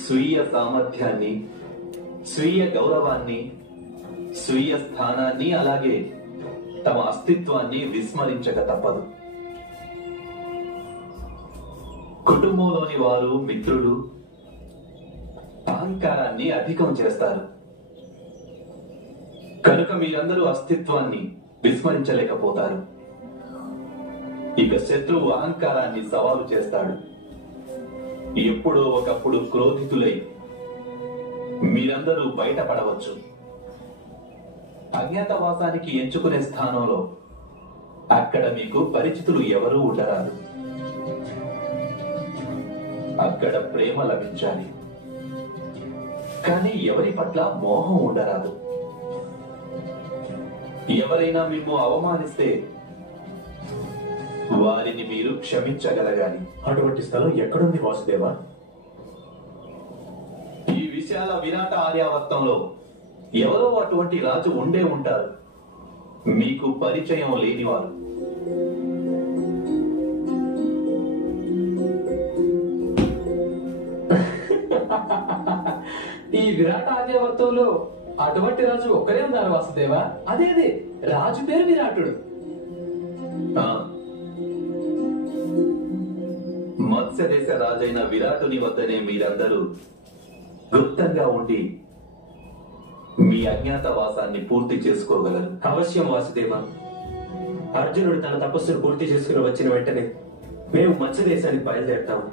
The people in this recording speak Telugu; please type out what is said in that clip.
స్వీయ సామర్థ్యాన్ని, స్వీయ గౌరవాన్ని, స్వీయ స్థానాన్ని, అలాగే తమ అస్తిత్వాన్ని విస్మరించక తప్పదు. కుటుంబంలోని వారు, మిత్రులు అహంకారాన్ని అధికం చేస్తారు. కనుక మీరందరూ అస్తిత్వాన్ని విస్మరించలేకపోతారు. ఇక శత్రువు అహంకారాన్ని సవాలు చేస్తాడు. ఎప్పుడో ఒకప్పుడు క్రోధితులై మీరందరూ బయటపడవచ్చు. అజ్ఞాతవాసానికి ఎంచుకునే స్థానంలో అక్కడ మీకు పరిచితులు ఎవరూ ఉండరాదు. అక్కడ ప్రేమ లభించాలి, కానీ ఎవరి పట్ల మోహం ఉండరాదు. ఎవరైనా మిమ్ము అవమానిస్తే వారిని మీరు క్షమించగలగాలి. అటువంటి స్థలం ఎక్కడుంది వాసుదేవా? ఈ విశాల విరాట ఆర్యావర్తంలో ఎవరో అటువంటి రాజు ఉండే ఉంటారు, మీకు పరిచయం లేనివారు. ఈ విరాట ఆర్యావర్తంలో అటువంటి రాజు ఒక్కరే ఉన్నారు వాసుదేవా. అదే రాజు పేరు విరాటుడు. మత్స్య దేశ రాజైన విరాటుని వద్దనే మీరందరూ గుప్తంగా ఉండి మీ అజ్ఞాతవాసాన్ని పూర్తి చేసుకోగలరు. అవశ్యం వాసుదేవ. అర్జునుడు తన తపస్సును పూర్తి చేసుకుని వచ్చిన వెంటనే మేము మత్స్య దేశానికి బయలుదేరుతాము.